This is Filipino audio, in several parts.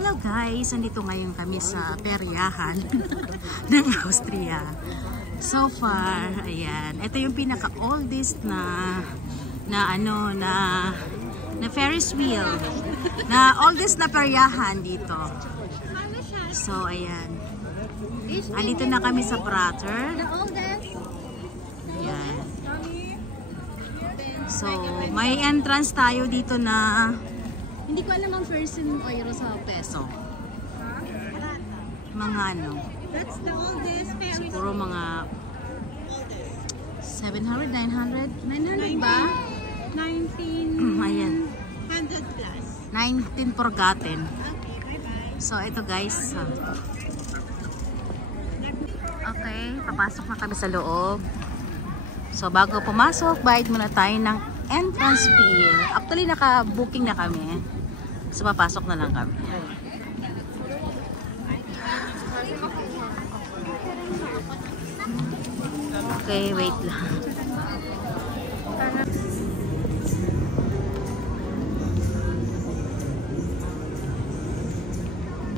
Hello guys, andito ngayon kami sa peryahan ng Austria. So far, ayan, ito yung pinaka oldest na Ferris wheel, na oldest na peryahan dito. So ayan, andito na kami sa Prater. Ayan. So may entrance tayo dito na hindi ko alam ang first in euro sa peso. Mga ano? That's the oldest Ferris. Siguro mga 700, 900? 900 ba? 1900 Ayan. plus. 19 forgotten. Okay, bye-bye. So ito guys. Okay, papasok na kami sa loob. So bago pumasok, bayad muna tayo ng entrance fee. Actually naka-booking na kami. So papasok na lang kami. Okay, wait lang.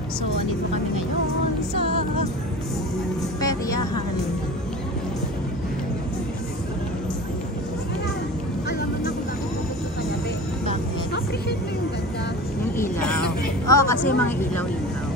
So andito kami ngayon sa peryahan. Appreciate mo yung ganda. Yung ilaw. Oo, kasi mga ilaw-ilaw.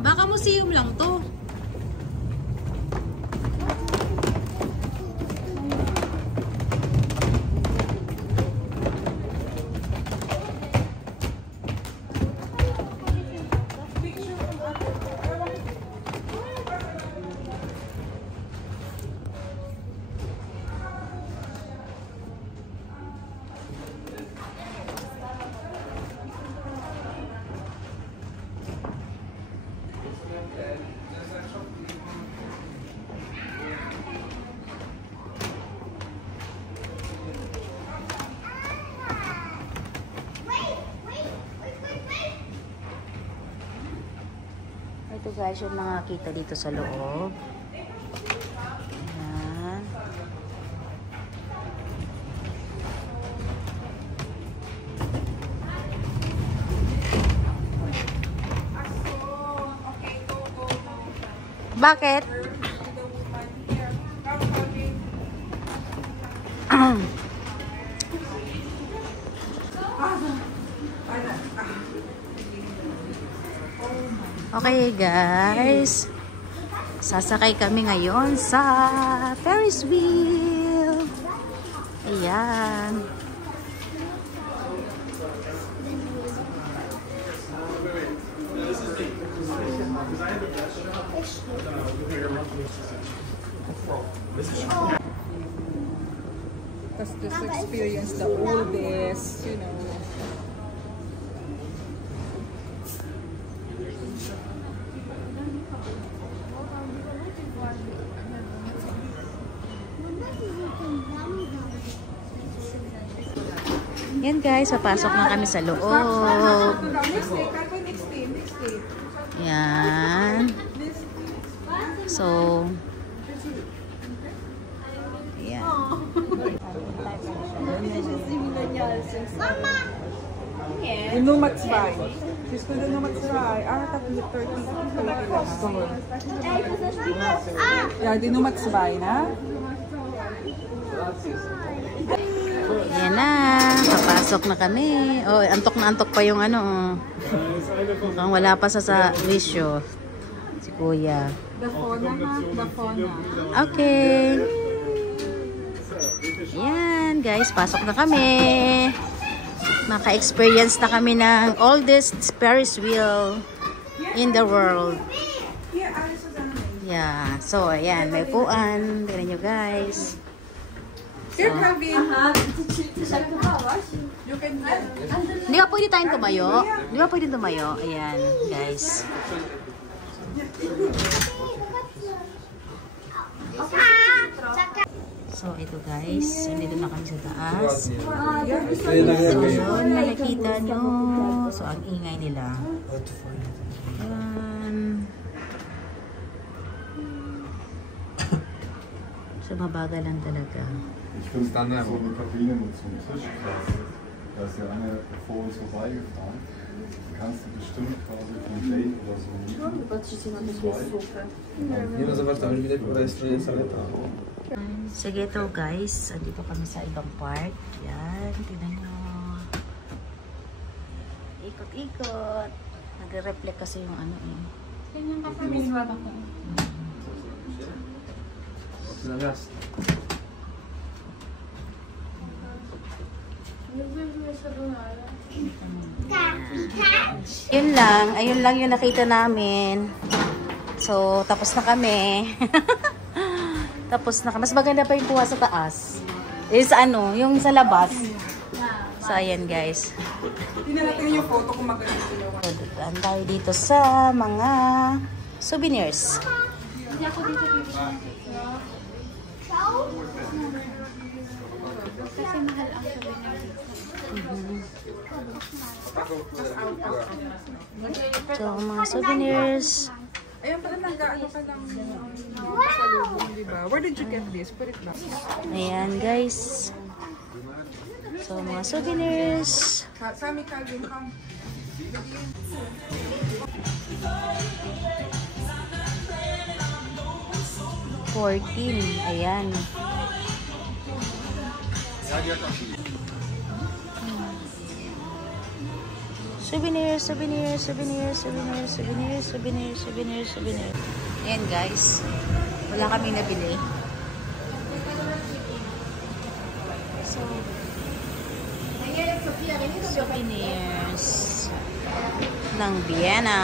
Baka museum lang to. Ito guys, yung mga kita dito sa loob. Ayan. Bakit? Okay guys, sasakay kami ngayon sa Ferris wheel. Ayan. Just experience the oldest, you know. Yan guys, papasok na kami sa loob. Yan. So, yan. Die Nummer 2. Siehst du die Nummer 2? Ah, das ist 30. Ja, die Nummer 2, ne? Yan na, papasok na kami. Oh, antok na antok pa yung ano. Mukhang wala pa sa wisyo. Si Kuya. Okay. Yan guys, pasok na kami. Naka-experience na kami ng oldest Ferris wheel in the world. Yeah. So, ayan. May puan. Tignan nyo, guys. Here, Kevin. You can get. Hindi ba pwede tayong tumayo? Hindi ba pwede tumayo? Ayan, guys. So, ito guys. Nandito na kami sa taas. So, yun. Nakikita nyo. So, ang ingay nila. Ayan. So, mabagal lang talaga. Ich finde es dann so eine Kabine mit so einem Tisch klasse. Da ist ja eine vor uns vorbeigefahren. Da kannst du bestimmt quasi für ein Date oder so mieten. Nie no zobacz, tam już widać po tej stronie saleta. Sige ito guys. Andito kami sa ibang part. Yan. Tignan nyo. Ikot-ikot. Nagre-reflect kasi yung ano eh. Ganyan ka kami sa baba ko. Zamiast. Yun lang. Ayun lang yung nakita namin. So, tapos na kami. Tapos na kami. Mas maganda pa yung kuha sa taas. Eh, sa ano, yung sa labas. So, ayan guys. Tingnan natin yung photo kung maganda sila. So, daan tayo dito sa mga souvenirs. Hindi ako dito kasi mahal ang souvenir dito. So, mga souvenirs. Ayan pala nag-ano ka lang sa lubong, di ba? Where did you get this? Put it back. Ayan guys. So, mga souvenirs. Sammy, Calvin, come. Ayan. Souvenirs. Ayan guys. Wala kaming nabili. So, souvenirs ng Vienna.